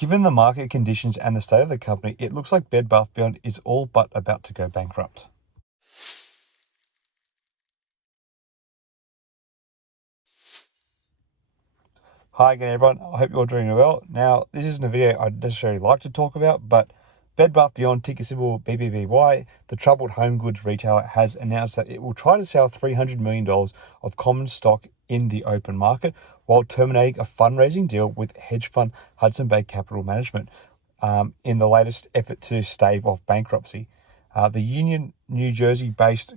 Given the market conditions and the state of the company, it looks like Bed Bath & Beyond is all but about to go bankrupt. Hi again, everyone. I hope you're all doing well. Now, this isn't a video I'd necessarily like to talk about, but Bed Bath & Beyond, ticker symbol BBBY, the troubled home goods retailer, has announced that it will try to sell $300 million of common stock in the open market while terminating a fundraising deal with hedge fund Hudson Capital Management in the latest effort to stave off bankruptcy. The Union, New Jersey-based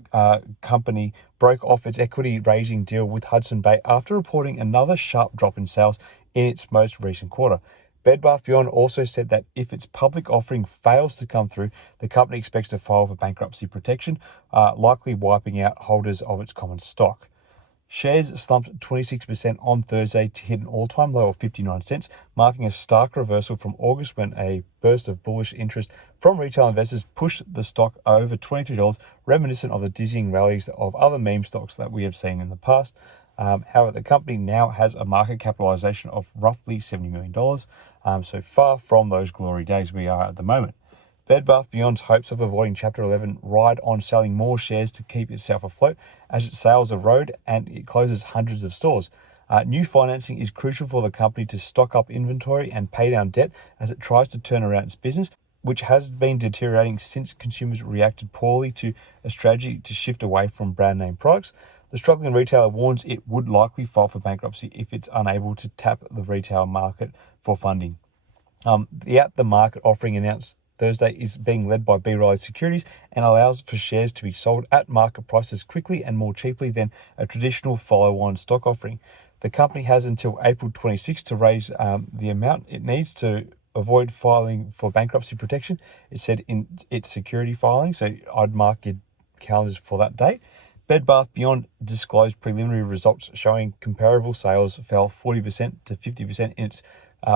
company broke off its equity raising deal with Hudson Bay after reporting another sharp drop in sales in its most recent quarter. Bed Bath & Beyond also said that if its public offering fails to come through, the company expects to file for bankruptcy protection, likely wiping out holders of its common stock. Shares slumped 26% on Thursday to hit an all-time low of 59 cents, marking a stark reversal from August when a burst of bullish interest from retail investors pushed the stock over $23, reminiscent of the dizzying rallies of other meme stocks that we have seen in the past. However, the company now has a market capitalization of roughly $70 million, so far from those glory days we are at the moment. Bed Bath & Beyond's hopes of avoiding Chapter 11 ride on selling more shares to keep itself afloat as its sales erode and it closes hundreds of stores. New financing is crucial for the company to stock up inventory and pay down debt as it tries to turn around its business, which has been deteriorating since consumers reacted poorly to a strategy to shift away from brand name products. The struggling retailer warns it would likely file for bankruptcy if it's unable to tap the retail market for funding. The at-the-market offering announced Thursday is being led by rallies securities and allows for shares to be sold at market prices quickly and more cheaply than a traditional follow-on stock offering. The company has until April 26 to raise the amount it needs to avoid filing for bankruptcy protection, it said in its security filing, so I'd mark your calendars for that date. Bed Bath & Beyond disclosed preliminary results showing comparable sales fell 40% to 50% in its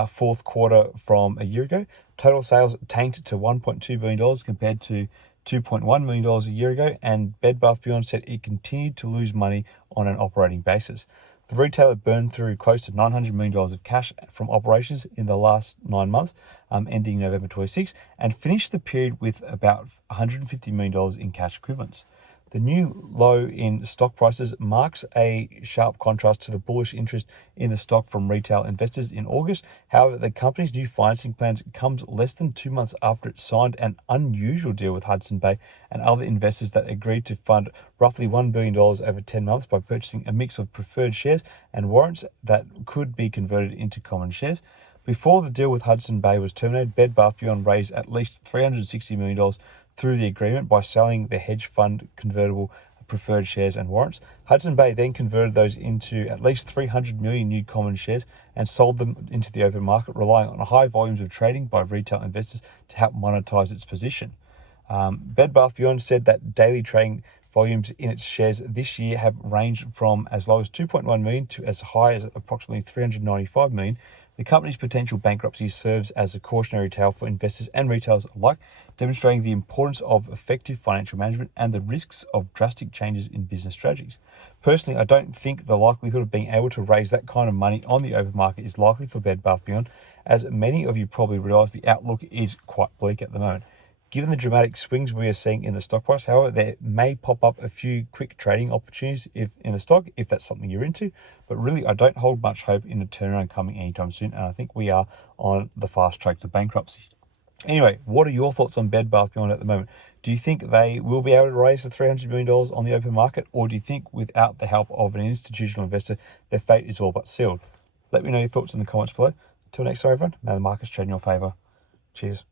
fourth quarter from a year ago. Total sales tanked to $1.2 billion compared to $2.1 million a year ago, and Bed Bath & Beyond said it continued to lose money on an operating basis. The retailer burned through close to $900 million of cash from operations in the last 9 months, ending November 26, and finished the period with about $150 million in cash equivalents. The new low in stock prices marks a sharp contrast to the bullish interest in the stock from retail investors in August. However, the company's new financing plans comes less than 2 months after it signed an unusual deal with Hudson Bay and other investors that agreed to fund roughly $1 billion over 10 months by purchasing a mix of preferred shares and warrants that could be converted into common shares. Before the deal with Hudson Bay was terminated, Bed Bath & Beyond raised at least $360 million through the agreement by selling the hedge fund convertible preferred shares and warrants. Hudson Bay then converted those into at least 300 million new common shares and sold them into the open market, relying on high volumes of trading by retail investors to help monetize its position. Bed Bath & Beyond said that daily trading volumes in its shares this year have ranged from as low as 2.1 million to as high as approximately 395 million. The company's potential bankruptcy serves as a cautionary tale for investors and retailers alike, demonstrating the importance of effective financial management and the risks of drastic changes in business strategies. Personally, I don't think the likelihood of being able to raise that kind of money on the open market is likely for Bed Bath & Beyond, as many of you probably realize the outlook is quite bleak at the moment. Given the dramatic swings we are seeing in the stock price, however, there may pop up a few quick trading opportunities in the stock, if that's something you're into. But really, I don't hold much hope in a turnaround coming anytime soon, and I think we are on the fast track to bankruptcy. Anyway, what are your thoughts on Bed Bath & Beyond at the moment? Do you think they will be able to raise the $300 million on the open market, or do you think without the help of an institutional investor, their fate is all but sealed? Let me know your thoughts in the comments below. Until next time, everyone, may the markets trade in your favor. Cheers.